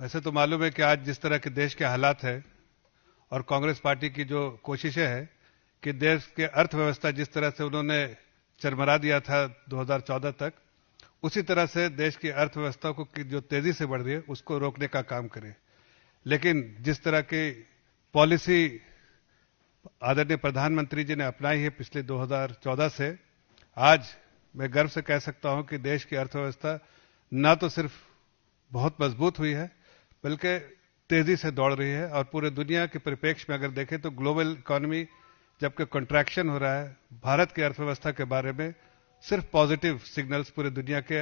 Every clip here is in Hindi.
वैसे तो मालूम है कि आज जिस तरह के देश के हालात है और कांग्रेस पार्टी की जो कोशिशें हैं कि देश के अर्थव्यवस्था जिस तरह से उन्होंने चरमरा दिया था 2014 तक, उसी तरह से देश की अर्थव्यवस्था को जो तेजी से बढ़ रही है उसको रोकने का काम करें। लेकिन जिस तरह की पॉलिसी आदरणीय प्रधानमंत्री जी ने अपनाई है पिछले 2014 से, आज मैं गर्व से कह सकता हूं कि देश की अर्थव्यवस्था न तो सिर्फ बहुत मजबूत हुई है बल्कि तेजी से दौड़ रही है। और पूरे दुनिया के परिप्रेक्ष्य में अगर देखें तो ग्लोबल इकोनॉमी जबकि कंट्रैक्शन हो रहा है, भारत की अर्थव्यवस्था के बारे में सिर्फ पॉजिटिव सिग्नल्स पूरे दुनिया के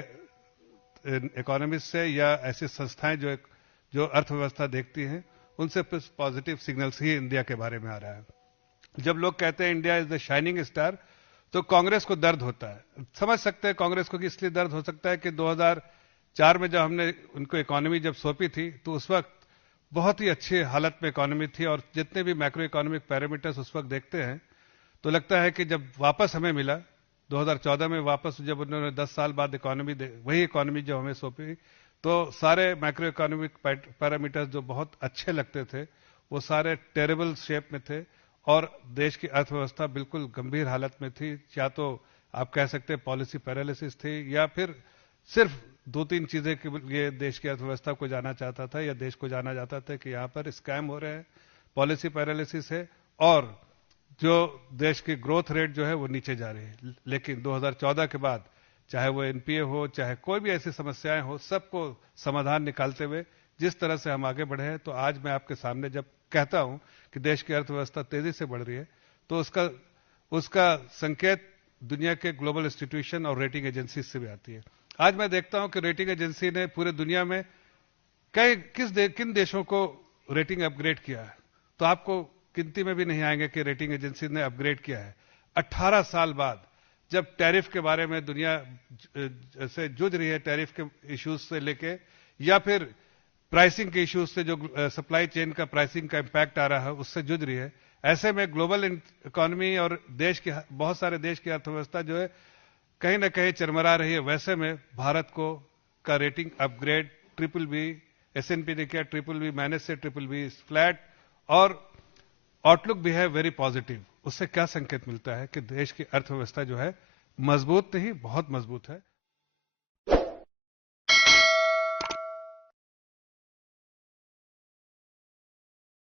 इकोनॉमिस्ट से या ऐसी संस्थाएं जो अर्थव्यवस्था देखती हैं उनसे पॉजिटिव सिग्नल्स ही इंडिया के बारे में आ रहा है। जब लोग कहते हैं India is the shining star, तो कांग्रेस को दर्द होता है। समझ सकते हैं कांग्रेस को कि इसलिए दर्द हो सकता है कि 2004 में जब हमने उनको इकोनॉमी जब सौंपी थी तो उस वक्त बहुत ही अच्छी हालत में इकोनॉमी थी और जितने भी मैक्रो इकोनॉमिक पैरामीटर्स उस वक्त देखते हैं तो लगता है कि जब वापस हमें मिला 2014 में, वापस जब उन्होंने 10 साल बाद इकोनॉमी वही इकोनॉमी जो हमें सौंपी, तो सारे मैक्रो इकोनॉमिक पैरामीटर्स जो बहुत अच्छे लगते थे वो सारे टेरेबल शेप में थे और देश की अर्थव्यवस्था बिल्कुल गंभीर हालत में थी। या तो आप कह सकते हैं पॉलिसी पैरालिसिस थी या फिर सिर्फ दो तीन चीजें के लिए देश की अर्थव्यवस्था को जाना चाहता था या देश को जाना जाता था कि यहां पर स्कैम हो रहे हैं, पॉलिसी पैरालिसिस है और जो देश की ग्रोथ रेट जो है वो नीचे जा रही है। लेकिन 2014 के बाद चाहे वो एनपीए हो, चाहे कोई भी ऐसी समस्याएं हो, सबको समाधान निकालते हुए जिस तरह से हम आगे बढ़े हैं, तो आज मैं आपके सामने जब कहता हूं कि देश की अर्थव्यवस्था तेजी से बढ़ रही है तो उसका संकेत दुनिया के ग्लोबल इंस्टीट्यूशन और रेटिंग एजेंसी से भी आती है। आज मैं देखता हूं कि रेटिंग एजेंसी ने पूरे दुनिया में किन देशों को रेटिंग अपग्रेड किया है, तो आपको गिनती में भी नहीं आएंगे कि रेटिंग एजेंसी ने अपग्रेड किया है। 18 साल बाद जब टैरिफ के बारे में दुनिया से जूझ रही है, टैरिफ के इश्यूज से लेके या फिर प्राइसिंग के इश्यूज से, जो सप्लाई चेन का प्राइसिंग का इंपैक्ट आ रहा है उससे जूझ रही है, ऐसे में ग्लोबल इकोनॉमी और देश की बहुत सारे देश की अर्थव्यवस्था जो है कहीं ना कहीं चरमरा रही है। वैसे में भारत को का rating upgrade triple B, SNP ने किया ट्रिपल बी माइनस से ट्रिपल बी फ्लैट और आउटलुक भी है वेरी पॉजिटिव। उससे क्या संकेत मिलता है कि देश की अर्थव्यवस्था जो है मजबूत नहीं बहुत मजबूत है।